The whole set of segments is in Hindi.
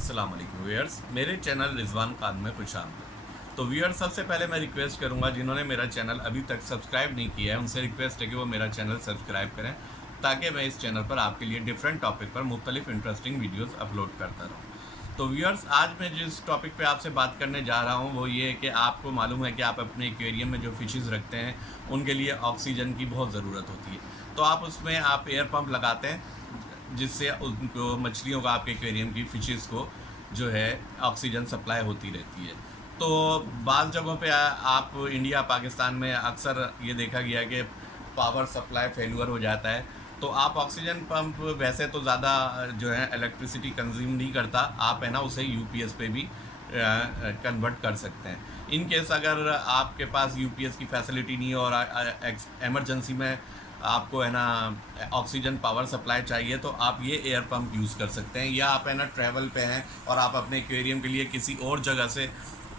अस्सलाम वालेकुम व्यूअर्स, मेरे चैनल रिजवान खान में खुशामदीद। तो व्यूअर्स, सबसे पहले मैं रिक्वेस्ट करूंगा जिन्होंने मेरा चैनल अभी तक सब्सक्राइब नहीं किया है उनसे रिक्वेस्ट है कि वो मेरा चैनल सब्सक्राइब करें, ताकि मैं इस चैनल पर आपके लिए डिफरेंट टॉपिक पर मुख्तलिफ इंटरेस्टिंग वीडियोज़ अपलोड करता रहूँ। तो व्यूअर्स, आज मैं जिस टॉपिक पे आपसे बात करने जा रहा हूँ वो ये है कि आपको मालूम है कि आप अपने एक्वेरियम में जो फ़िशेज़ रखते हैं उनके लिए ऑक्सीजन की बहुत ज़रूरत होती है। तो आप उसमें एयर पंप लगाते हैं जिससे उनको मछलियों का आपके एक्वेरियम की फ़िशेज़ को जो है ऑक्सीजन सप्लाई होती रहती है। तो बाज़ जगहों पे आप इंडिया पाकिस्तान में अक्सर ये देखा गया कि पावर सप्लाई फेल्यूर हो जाता है, तो आप ऑक्सीजन पंप वैसे तो ज़्यादा जो है इलेक्ट्रिसिटी कंज्यूम नहीं करता, आप है ना उसे यूपीएस पे भी कन्वर्ट कर सकते हैं। इन केस अगर आपके पास यूपीएस की फैसिलिटी नहीं है और एमरजेंसी में आपको है ना ऑक्सीजन पावर सप्लाई चाहिए, तो आप ये एयर पंप यूज़ कर सकते हैं। या आप है ना ट्रैवल पे हैं और आप अपने एक्वेरियम के लिए किसी और जगह से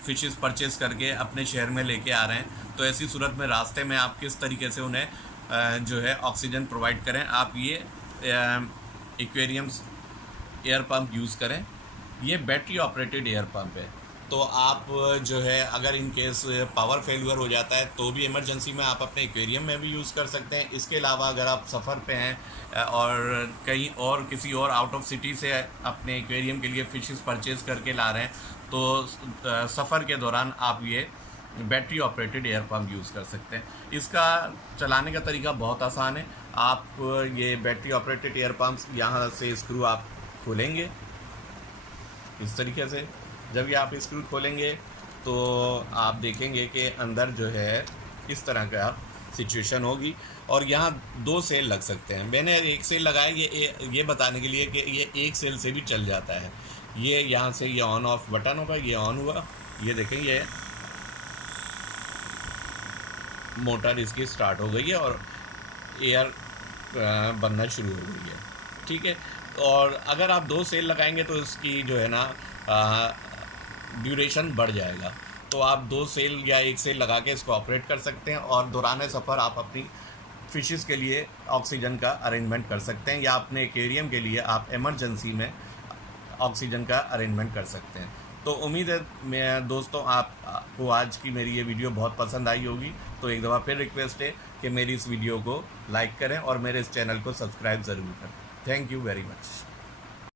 फ़िशेज़ परचेज़ करके अपने शहर में लेके आ रहे हैं, तो ऐसी सूरत में रास्ते में आप किस तरीके से उन्हें जो है ऑक्सीजन प्रोवाइड करें, आप ये एक्वेरियम्स एयर पंप यूज़ करें। ये बैटरी ऑपरेटेड एयर पंप है, तो आप जो है अगर इन केस पावर फेल्यूर हो जाता है तो भी इमरजेंसी में आप अपने एक्वेरियम में भी यूज़ कर सकते हैं। इसके अलावा अगर आप सफ़र पे हैं और कहीं और किसी और आउट ऑफ सिटी से अपने एक्वेरियम के लिए फ़िशेज़ परचेज़ करके ला रहे हैं, तो सफ़र के दौरान आप ये battery operated air pump use कर सकते हैं। इसका चलाने का तरीका बहुत आसान है। आप ये बैटरी ऑपरेटेड एयर पंप्स यहाँ से स्क्रू आप खोलेंगे इस तरीके से। जब ये आप स्क्रू खोलेंगे तो आप देखेंगे कि अंदर जो है इस तरह का सिचुएशन होगी और यहाँ 2 सेल लग सकते हैं। मैंने एक सेल लगाया ये बताने के लिए कि ये एक सेल से भी चल जाता है। ये यहाँ से ये ऑन ऑफ बटन होगा, ये ऑन हुआ, ये देखें ये मोटर इसकी स्टार्ट हो गई है और एयर बनना शुरू हो गई है। ठीक है, और अगर आप 2 सेल लगाएंगे तो इसकी जो है ना ड्यूरेशन बढ़ जाएगा। तो आप 2 सेल या 1 सेल लगा के इसको ऑपरेट कर सकते हैं और दौरान सफ़र आप अपनी फ़िशेज़ के लिए ऑक्सीजन का अरेंजमेंट कर सकते हैं, या अपने एक्वेरियम के लिए आप इमरजेंसी में ऑक्सीजन का अरेंजमेंट कर सकते हैं। तो उम्मीद है मैं दोस्तों आपको आज की मेरी ये वीडियो बहुत पसंद आई होगी। तो एक दफ़ा फिर रिक्वेस्ट है कि मेरी इस वीडियो को लाइक करें और मेरे इस चैनल को सब्सक्राइब ज़रूर करें। Thank you very much.